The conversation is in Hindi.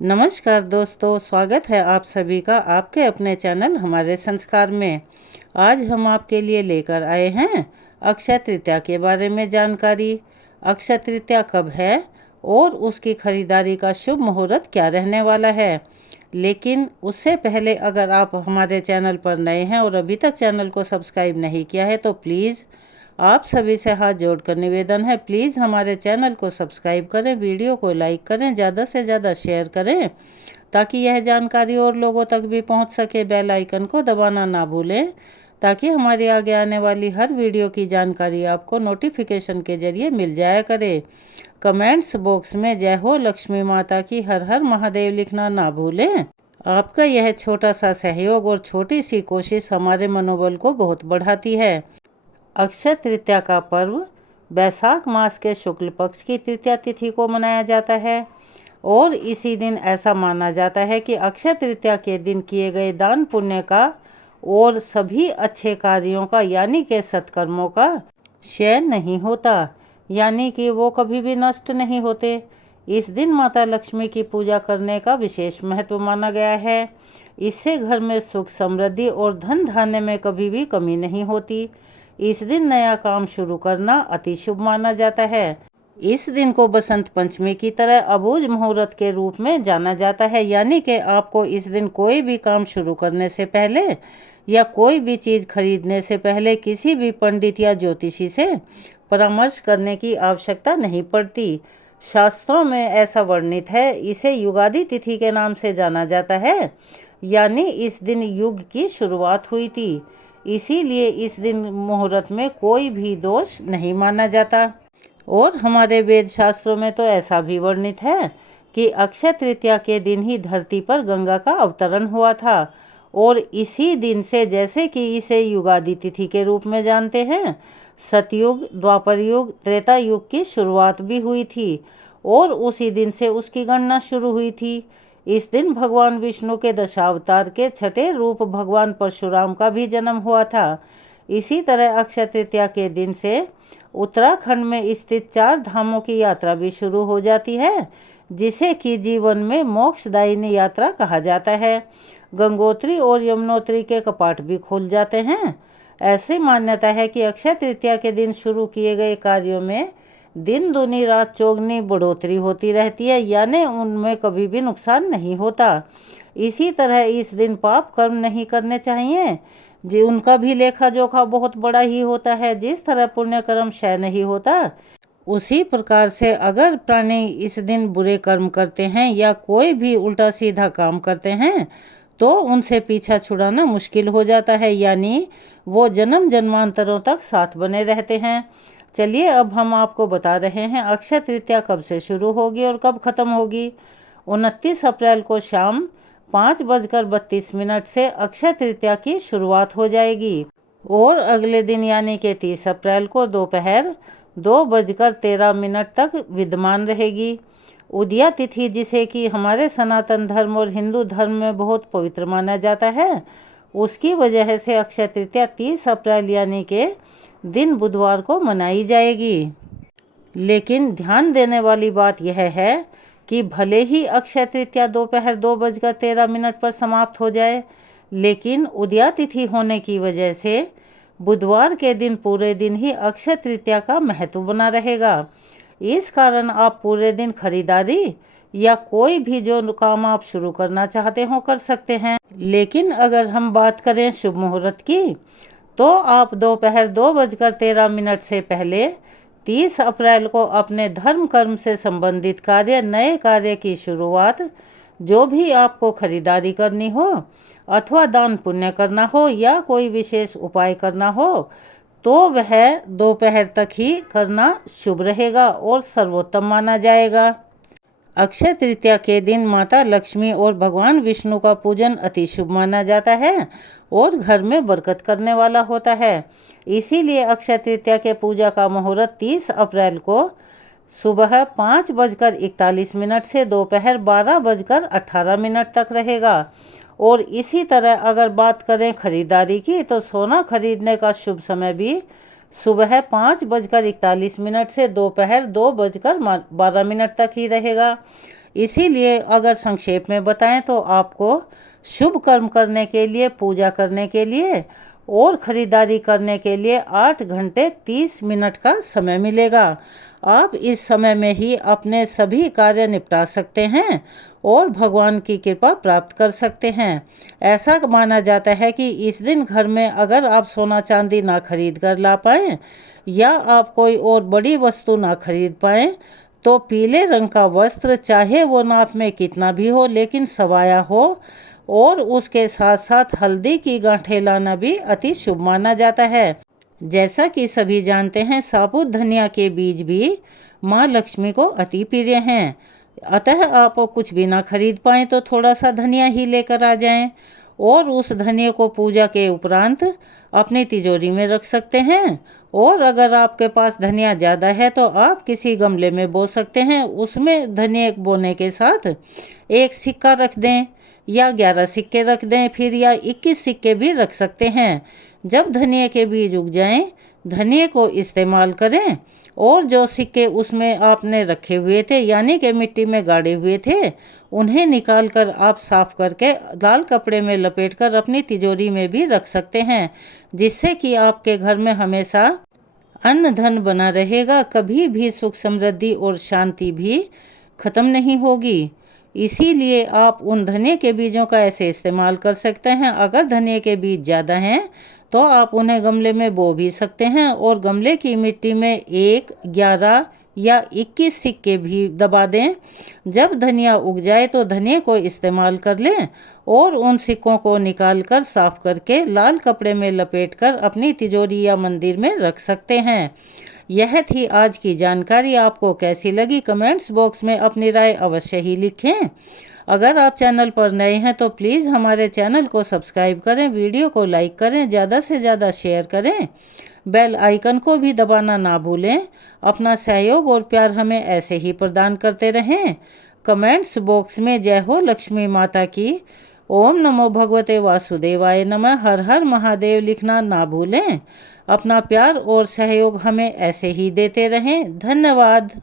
नमस्कार दोस्तों, स्वागत है आप सभी का आपके अपने चैनल हमारे संस्कार में। आज हम आपके लिए लेकर आए हैं अक्षय तृतीया के बारे में जानकारी। अक्षय तृतीया कब है और उसकी खरीदारी का शुभ मुहूर्त क्या रहने वाला है। लेकिन उससे पहले अगर आप हमारे चैनल पर नए हैं और अभी तक चैनल को सब्सक्राइब नहीं किया है तो प्लीज़ आप सभी से हाथ जोड़कर निवेदन है, प्लीज़ हमारे चैनल को सब्सक्राइब करें, वीडियो को लाइक करें, ज़्यादा से ज़्यादा शेयर करें ताकि यह जानकारी और लोगों तक भी पहुंच सके। बेल आइकन को दबाना ना भूलें ताकि हमारी आगे आने वाली हर वीडियो की जानकारी आपको नोटिफिकेशन के जरिए मिल जाया करे। कमेंट्स बॉक्स में जय हो लक्ष्मी माता की, हर हर महादेव लिखना ना भूलें। आपका यह छोटा सा सहयोग और छोटी सी कोशिश हमारे मनोबल को बहुत बढ़ाती है। अक्षय तृतीया का पर्व बैसाख मास के शुक्ल पक्ष की तृतीया तिथि को मनाया जाता है और इसी दिन ऐसा माना जाता है कि अक्षय तृतीया के दिन किए गए दान पुण्य का और सभी अच्छे कार्यों का यानी कि सत्कर्मों का क्षय नहीं होता, यानी कि वो कभी भी नष्ट नहीं होते। इस दिन माता लक्ष्मी की पूजा करने का विशेष महत्व माना गया है। इससे घर में सुख समृद्धि और धन धान्य में कभी भी कमी नहीं होती। इस दिन नया काम शुरू करना अति शुभ माना जाता है। इस दिन को बसंत पंचमी की तरह अबूझ मुहूर्त के रूप में जाना जाता है, यानी कि आपको इस दिन कोई भी काम शुरू करने से पहले या कोई भी चीज़ खरीदने से पहले किसी भी पंडित या ज्योतिषी से परामर्श करने की आवश्यकता नहीं पड़ती। शास्त्रों में ऐसा वर्णित है। इसे युगादि तिथि के नाम से जाना जाता है, यानी इस दिन युग की शुरुआत हुई थी। इसीलिए इस दिन मुहूर्त में कोई भी दोष नहीं माना जाता। और हमारे वेद शास्त्रों में तो ऐसा भी वर्णित है कि अक्षय तृतीया के दिन ही धरती पर गंगा का अवतरण हुआ था और इसी दिन से, जैसे कि इसे युगादि तिथि के रूप में जानते हैं, सतयुग, द्वापर युग, त्रेता युग की शुरुआत भी हुई थी और उसी दिन से उसकी गणना शुरू हुई थी। इस दिन भगवान विष्णु के दशावतार के छठे रूप भगवान परशुराम का भी जन्म हुआ था। इसी तरह अक्षय तृतीया के दिन से उत्तराखंड में स्थित 4 धामों की यात्रा भी शुरू हो जाती है, जिसे कि जीवन में मोक्षदायिनी यात्रा कहा जाता है। गंगोत्री और यमुनोत्री के कपाट भी खुल जाते हैं। ऐसी मान्यता है कि अक्षय तृतीया के दिन शुरू किए गए कार्यों में दिन दूनी रात चौगनी बढ़ोतरी होती रहती है, यानी उनमें कभी भी नुकसान नहीं होता। इसी तरह इस दिन पाप कर्म नहीं करने चाहिए, जी उनका भी लेखा जोखा बहुत बड़ा ही होता है। जिस तरह पुण्य कर्म क्षय नहीं होता, उसी प्रकार से अगर प्राणी इस दिन बुरे कर्म करते हैं या कोई भी उल्टा सीधा काम करते हैं तो उनसे पीछा छुड़ाना मुश्किल हो जाता है, यानी वो जन्म जन्मांतरों तक साथ बने रहते हैं। चलिए अब हम आपको बता रहे हैं अक्षय तृतीया कब से शुरू होगी और कब ख़त्म होगी। 29 अप्रैल को शाम 5:32 से अक्षय तृतीया की शुरुआत हो जाएगी और अगले दिन यानी कि 30 अप्रैल को दोपहर 2:13 तक विद्यमान रहेगी। उदया तिथि, जिसे कि हमारे सनातन धर्म और हिंदू धर्म में बहुत पवित्र माना जाता है, उसकी वजह से अक्षय तृतीया 30 अप्रैल यानी कि दिन बुधवार को मनाई जाएगी। लेकिन ध्यान देने वाली बात यह है कि भले ही अक्षय तृतीया दोपहर 2:13 पर समाप्त हो जाए, लेकिन उदया तिथि होने की वजह से बुधवार के दिन पूरे दिन ही अक्षय तृतीया का महत्व बना रहेगा। इस कारण आप पूरे दिन खरीदारी या कोई भी जो काम आप शुरू करना चाहते हो कर सकते हैं। लेकिन अगर हम बात करें शुभ मुहूर्त की, तो आप दोपहर 2:13 से पहले 30 अप्रैल को अपने धर्म कर्म से संबंधित कार्य, नए कार्य की शुरुआत, जो भी आपको खरीदारी करनी हो अथवा दान पुण्य करना हो या कोई विशेष उपाय करना हो, तो वह दोपहर तक ही करना शुभ रहेगा और सर्वोत्तम माना जाएगा। अक्षय तृतीया के दिन माता लक्ष्मी और भगवान विष्णु का पूजन अति शुभ माना जाता है और घर में बरकत करने वाला होता है। इसीलिए अक्षय तृतीया के पूजा का मुहूर्त 30 अप्रैल को सुबह 5:41 से दोपहर 12:18 तक रहेगा। और इसी तरह अगर बात करें खरीदारी की, तो सोना खरीदने का शुभ समय भी सुबह 5:41 से दोपहर 2:12 तक ही रहेगा। इसीलिए अगर संक्षेप में बताएं तो आपको शुभ कर्म करने के लिए, पूजा करने के लिए और ख़रीदारी करने के लिए 8 घंटे 30 मिनट का समय मिलेगा। आप इस समय में ही अपने सभी कार्य निपटा सकते हैं और भगवान की कृपा प्राप्त कर सकते हैं। ऐसा माना जाता है कि इस दिन घर में अगर आप सोना चांदी ना खरीद कर ला पाएँ या आप कोई और बड़ी वस्तु ना खरीद पाएँ तो पीले रंग का वस्त्र, चाहे वो नाप में कितना भी हो लेकिन सवाया हो, और उसके साथ साथ हल्दी की गांठें लाना भी अति शुभ माना जाता है। जैसा कि सभी जानते हैं, साबुत धनिया के बीज भी माँ लक्ष्मी को अति प्रिय हैं। अतः आप कुछ भी ना खरीद पाएँ तो थोड़ा सा धनिया ही लेकर आ जाएं और उस धनिया को पूजा के उपरांत अपनी तिजोरी में रख सकते हैं। और अगर आपके पास धनिया ज़्यादा है तो आप किसी गमले में बो सकते हैं। उसमें धनिया बोने के साथ एक सिक्का रख दें या 11 सिक्के रख दें, फिर या 21 सिक्के भी रख सकते हैं। जब धनिया के बीज उग जाएं, धनिया को इस्तेमाल करें और जो सिक्के उसमें आपने रखे हुए थे यानी कि मिट्टी में गाड़े हुए थे, उन्हें निकाल कर आप साफ करके लाल कपड़े में लपेटकर अपनी तिजोरी में भी रख सकते हैं, जिससे कि आपके घर में हमेशा अन्न धन बना रहेगा, कभी भी सुख समृद्धि और शांति भी खत्म नहीं होगी। इसीलिए आप उन धनिया के बीजों का ऐसे इस्तेमाल कर सकते हैं। अगर धनिया के बीज ज़्यादा हैं तो आप उन्हें गमले में बो भी सकते हैं और गमले की मिट्टी में 1, 11 या 21 सिक्के भी दबा दें। जब धनिया उग जाए तो धनिया को इस्तेमाल कर लें और उन सिक्कों को निकाल कर साफ करके लाल कपड़े में लपेटकर अपनी तिजोरी या मंदिर में रख सकते हैं। यह थी आज की जानकारी। आपको कैसी लगी कमेंट्स बॉक्स में अपनी राय अवश्य ही लिखें। अगर आप चैनल पर नए हैं तो प्लीज़ हमारे चैनल को सब्सक्राइब करें, वीडियो को लाइक करें, ज़्यादा से ज़्यादा शेयर करें, बेल आइकन को भी दबाना ना भूलें। अपना सहयोग और प्यार हमें ऐसे ही प्रदान करते रहें। कमेंट्स बॉक्स में जय हो लक्ष्मी माता की, ओम नमो भगवते वासुदेवाय नमः, हर हर महादेव लिखना ना भूलें। अपना प्यार और सहयोग हमें ऐसे ही देते रहें। धन्यवाद।